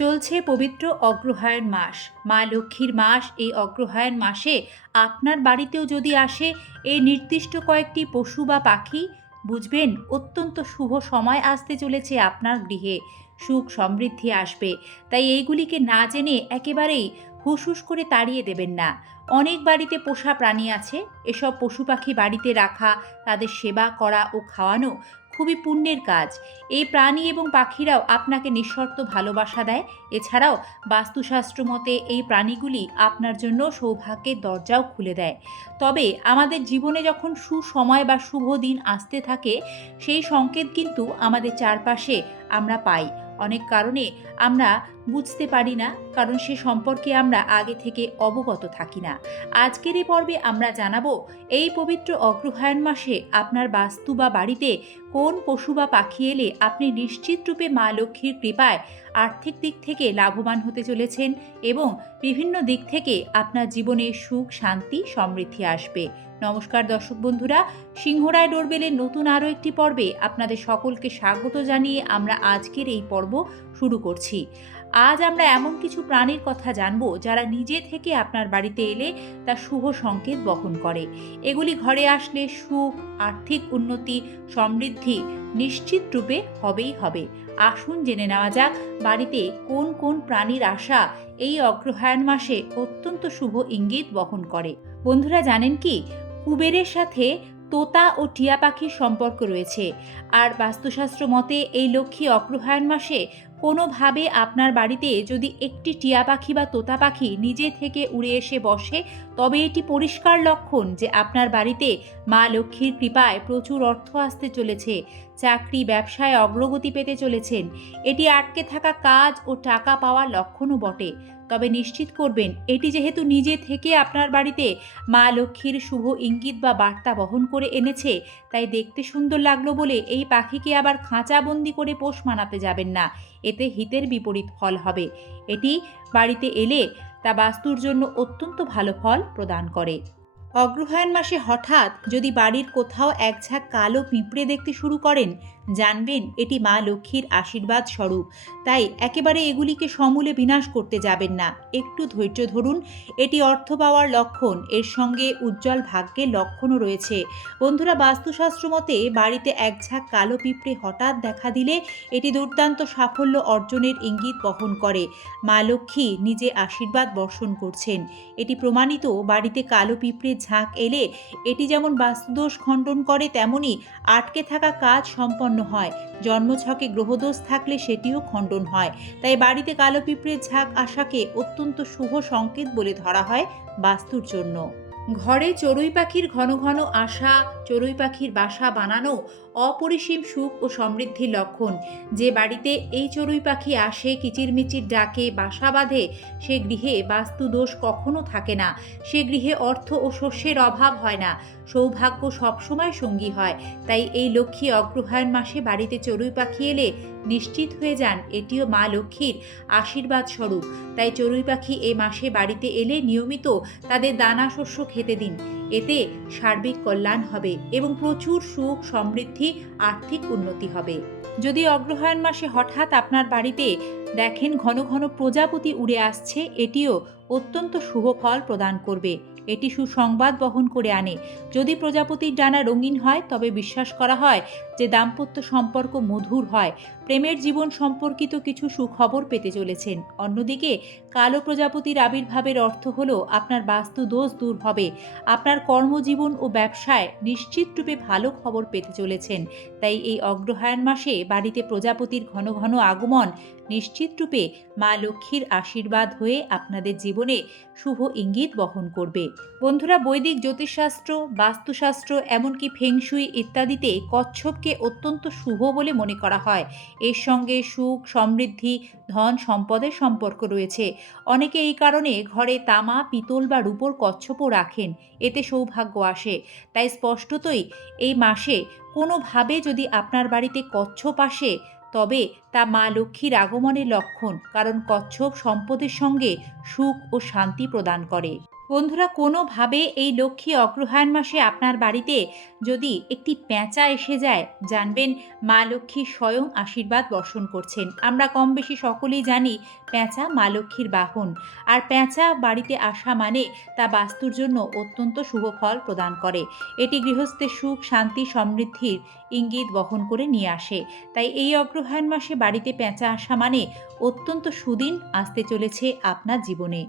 চলছে পবিত্র অগ্রহায়ণ মাস, মা লক্ষ্মীর মাস। এই অগ্রহায়ণ মাসে আপনার বাড়িতেও যদি আসে এই নির্দিষ্ট কয়েকটি পশু বা পাখি, বুঝবেন অত্যন্ত শুভ সময় আসতে চলেছে আপনার গৃহে, সুখ সমৃদ্ধি আসবে। তাই এইগুলিকে না জেনে একেবারেই হুসহুস করে তাড়িয়ে দেবেন না। অনেক বাড়িতে পোষা প্রাণী আছে, এসব পশু পাখি বাড়িতে রাখা, তাদের সেবা করা ও খাওয়ানো খুবই পুণ্যের কাজ। এই প্রাণী এবং পাখিরাও আপনাকে নিঃশর্ত ভালোবাসা দেয়। এছাড়াও বাস্তুশাস্ত্র মতে এই প্রাণীগুলি আপনার জন্য সৌভাগ্যের দরজাও খুলে দেয়। তবে আমাদের জীবনে যখন সুসময় বা শুভ দিন আসতে থাকে, সেই সংকেত কিন্তু আমাদের চারপাশে আমরা পাই। অনেক কারণে আমরা বুঝতে পারি না, কারণ সে সম্পর্কে আমরা আগে থেকে অবগত থাকি না। আজকের এই পর্বে আমরা জানাবো এই পবিত্র অগ্রহায়ণ মাসে আপনার বাস্তু বা বাড়িতে কোন পশু বা পাখি এলে আপনি নিশ্চিত রূপে মা লক্ষ্মীর কৃপায় আর্থিক দিক থেকে লাভবান হতে চলেছেন এবং বিভিন্ন দিক থেকে আপনার জীবনে সুখ শান্তি সমৃদ্ধি আসবে। নমস্কার দর্শক বন্ধুরা, সিংহরায় ডোরবেলের নতুন আরও একটি পর্বে আপনাদের সকলকে স্বাগত জানিয়ে আমরা আজকের এই পর্ব শুরু করছি। আজ আমরা এমন কিছু প্রাণীর কথা জানব যারা নিজে থেকে আপনার বাড়িতে এলে তা শুভ সংকেত বহন করে। এগুলি ঘরে আসলে সুখ, আর্থিক উন্নতি, সমৃদ্ধি নিশ্চিত রূপে হবেই হবে। আসুন জেনে নেওয়া যাক বাড়িতে কোন কোন প্রাণীর আসা এই অগ্রহায়ণ মাসে অত্যন্ত শুভ ইঙ্গিত বহন করে। বন্ধুরা, জানেন কি কুবেরের সাথে তোতা ও টিয়া পাখির সম্পর্ক রয়েছে। আর বাস্তুশাস্ত্র মতে এই লক্ষ্মী অগ্রহায়ণ মাসে কোনোভাবে আপনার বাড়িতে যদি একটি টিয়া পাখি বা তোতা পাখি নিজে থেকে উড়ে এসে বসে, তবে এটি পরিষ্কার লক্ষণ যে আপনার বাড়িতে মা লক্ষ্মীর কৃপায় প্রচুর অর্থ আসতে চলেছে, চাকরি ব্যবসায় অগ্রগতি পেতে চলেছেন। এটি আটকে থাকা কাজ ও টাকা পাওয়ার লক্ষণও বটে। তবে নিশ্চিত করবেন এটি যেহেতু নিজে থেকে আপনার বাড়িতে মা লক্ষ্মীর শুভ ইঙ্গিত বা বার্তা বহন করে এনেছে, তাই দেখতে সুন্দর লাগলো বলে এই পাখিকে আবার খাঁচাবন্দি করে পোষ মানাতে যাবেন না। এতে হিতের বিপরীত ফল হবে। এটি বাড়িতে এলে তা বাস্তুর জন্য অত্যন্ত ভালো ফল প্রদান করে। অগ্রহায়ণ মাসে হঠাৎ যদি বাড়ির কোথাও এক ঝাঁক কালো পিঁপড়ে দেখতে শুরু করেন, জানবেন এটি মা লক্ষ্মীর আশীর্বাদ স্বরূপ। তাই একেবারে এগুলিকে সমূলে বিনাশ করতে যাবেন না, একটু ধৈর্য ধরুন। এটি অর্থ পাওয়ার লক্ষণ, এর সঙ্গে উজ্জ্বল ভাগ্যের লক্ষণও রয়েছে। বন্ধুরা, বাস্তুশাস্ত্র মতে বাড়িতে এক ঝাঁক কালো পিঁপড়ে হঠাৎ দেখা দিলে এটি দুর্দান্ত সাফল্য অর্জনের ইঙ্গিত বহন করে। মা লক্ষ্মী নিজে আশীর্বাদ বর্ষণ করছেন। এটি প্রমাণিত, বাড়িতে কালো পিঁপড়ে ঝাঁক এলে এটি যেমন বাস্তুদোষ খণ্ডন করে, তেমনি আটকে থাকা কাজ সম্পন্ন হয়। জন্মছকে গ্রহদোষ থাকলে সেটিও খণ্ডন হয়। তাই বাড়িতে কালো পিঁপড়ের ঝাঁক আসাকে অত্যন্ত শুভ সংকেত বলে ধরা হয় বাস্তুর জন্য। ঘরে চড়ুই পাখির ঘন ঘন আসা, চড়ুই পাখির বাসা বানানো অপরিসীম সুখ ও সমৃদ্ধির লক্ষণ। যে বাড়িতে এই চড়ুই পাখি আসে, কিচিরমিচির ডাকে, বাসা বাঁধে, সে গৃহে বাস্তু দোষ কখনো থাকে না। সে গৃহে অর্থ ও শস্যের অভাব হয় না, সৌভাগ্য সবসময় সঙ্গী হয়। তাই এই লক্ষ্মী অগ্রহায়ণ মাসে বাড়িতে চড়ুই পাখি এলে নিশ্চিত হয়ে যান এটিও মা লক্ষ্মীর আশীর্বাদ স্বরূপ। তাই চড়ুই পাখি এ মাসে বাড়িতে এলে নিয়মিত তাদের দানা শস্য খেতে দিন। এতে সার্বিক কল্যাণ হবে এবং প্রচুর সুখ সমৃদ্ধি, আর্থিক উন্নতি হবে। যদি অগ্রহায়ণ মাসে হঠাৎ আপনার বাড়িতে দেখেন ঘন ঘন প্রজাপতি উড়ে আসছে, এটিও অত্যন্ত শুভ ফল প্রদান করবে। এটি সুসংবাদ বহন করে আনে। যদি প্রজাপতির ডানা রঙিন হয়, তবে বিশ্বাস করা হয় যে দাম্পত্য সম্পর্ক মধুর হয়, প্রেমের জীবন সম্পর্কিত কিছু সুখবর পেতে চলেছেন। অন্যদিকে কালো প্রজাপতির আবির্ভাবের অর্থ হলো আপনার বাস্তু দোষ দূর হবে, আপনার কর্মজীবন ও ব্যবসায় নিশ্চিতরূপে ভালো খবর পেতে চলেছেন। তাই এই অগ্রহায়ণ মাসে বাড়িতে প্রজাপতির ঘন ঘন আগমন নিশ্চিতরূপে মা লক্ষ্মীর আশীর্বাদ হয়ে আপনাদের জীবনে শুভ ইঙ্গিত বহন করবে। বন্ধুরা, বৈদিক জ্যোতিষশাস্ত্র, বাস্তুশাস্ত্র, এমনকি ফেংশুই ইত্যাদিতে কচ্ছপকে অত্যন্ত শুভ বলে মনে করা হয়। এর সঙ্গে সুখ সমৃদ্ধি, ধন সম্পদের সম্পর্ক রয়েছে। অনেকে এই কারণে ঘরে তামা, পিতল বা রূপোর কচ্ছপও রাখেন, এতে সৌভাগ্য আসে। তাই স্পষ্টতই এই মাসে কোনোভাবে যদি আপনার বাড়িতে কচ্ছপ আসে, তবে তা মা লক্ষ্মীর আগমনের লক্ষণ, কারণ কচ্ছপ সম্পদের সঙ্গে সুখ ও শান্তি প্রদান করে। বন্ধুরা, কোনোভাবে এই লক্ষ্মী অগ্রহায়ণ মাসে আপনার বাড়িতে যদি একটি পেঁচা এসে যায়, জানবেন মা লক্ষ্মী স্বয়ং আশীর্বাদ বর্ষণ করছেন। আমরা কম বেশি সকলেই জানি পেঁচা মা লক্ষ্মীর বাহন। আর পেঁচা বাড়িতে আসা মানে তা বাস্তুর জন্য অত্যন্ত শুভ ফল প্রদান করে। এটি গৃহস্থের সুখ, শান্তি, সমৃদ্ধির ইঙ্গিত বহন করে নিয়ে আসে। তাই এই অগ্রহায়ণ মাসে বাড়িতে পেঁচা আসা মানে অত্যন্ত সুদিন আসতে চলেছে আপনার জীবনে।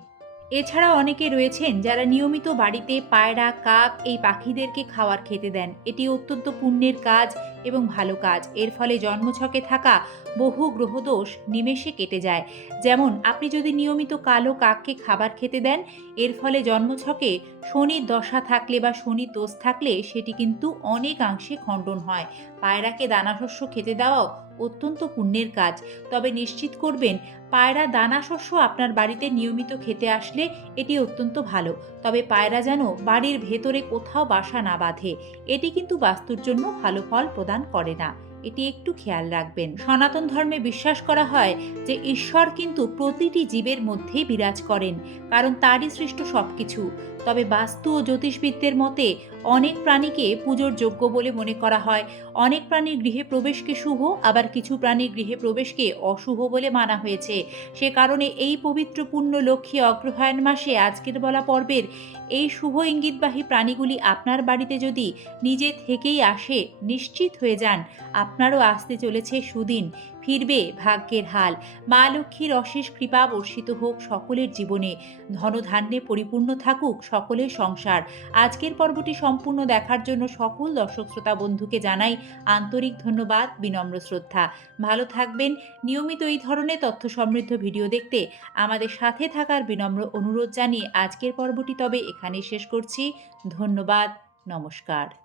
এছাড়া অনেকে রয়েছেন যারা নিয়মিত বাড়িতে পায়রা, কাক এই পাখিদেরকে খাবার খেতে দেন। এটি অত্যন্ত পুণ্যের কাজ এবং ভালো কাজ। এর ফলে জন্মছকে থাকা বহু গ্রহদোষ নিমেষে কেটে যায়। যেমন আপনি যদি নিয়মিত কালো কাককে খাবার খেতে দেন, এর ফলে জন্মছকে শনির দশা থাকলে বা শনির দোষ থাকলে সেটি কিন্তু অনেকাংশে খণ্ডন হয়। পায়রাকে দানাশস্য খেতে দেওয়াও অত্যন্ত পুণ্যের কাজ। তবে নিশ্চিত করবেন পায়রা দানাশস্য আপনার বাড়িতে নিয়মিত খেতে আসলে এটি অত্যন্ত ভালো। তবে পায়রা যেন বাড়ির ভেতরে কোথাও বাসা না বাঁধে। এটি কিন্তু বাস্তুর জন্য ভালো ফল প্রদান করে না। এটি একটু খেয়াল রাখবেন। সনাতন ধর্মে বিশ্বাস করা হয় যে ঈশ্বর কিন্তু প্রতিটি জীবের মধ্যেই বিরাজ করেন, কারণ তারই সৃষ্ট সবকিছু। তবে বাস্তু ও জ্যোতিষবিদদের মতে অনেক প্রাণীকে পুজোর যোগ্য বলে মনে করা হয়। অনেক প্রাণীর গৃহে প্রবেশকে শুভ, আবার কিছু প্রাণীর গৃহে প্রবেশকে অশুভ বলে মানা হয়েছে। সে কারণে এই পবিত্র পুণ্য লক্ষ্মী অগ্রহায়ণ মাসে আজকের বলা পর্বের এই শুভ ইঙ্গিতবাহী প্রাণীগুলি আপনার বাড়িতে যদি নিজে থেকেই আসে, নিশ্চিত হয়ে যান আপনারও আসতে চলেছে সুদিন, ফিরবে ভাগ্যের হাল। মা লক্ষ্মীর অশেষ কৃপা বর্ষিত হোক সকলের জীবনে, ধনধান্যে পরিপূর্ণ থাকুক সকলের সংসার। আজকের পর্বটি সম্পূর্ণ দেখার জন্য সকল দর্শক শ্রোতা বন্ধুকে জানাই আন্তরিক ধন্যবাদ, বিনম্র শ্রদ্ধা। ভালো থাকবেন। নিয়মিত এই ধরনের তথ্য সমৃদ্ধ ভিডিও দেখতে আমাদের সাথে থাকার বিনম্র অনুরোধ জানিয়ে আজকের পর্বটি তবে এখানেই শেষ করছি। ধন্যবাদ। নমস্কার।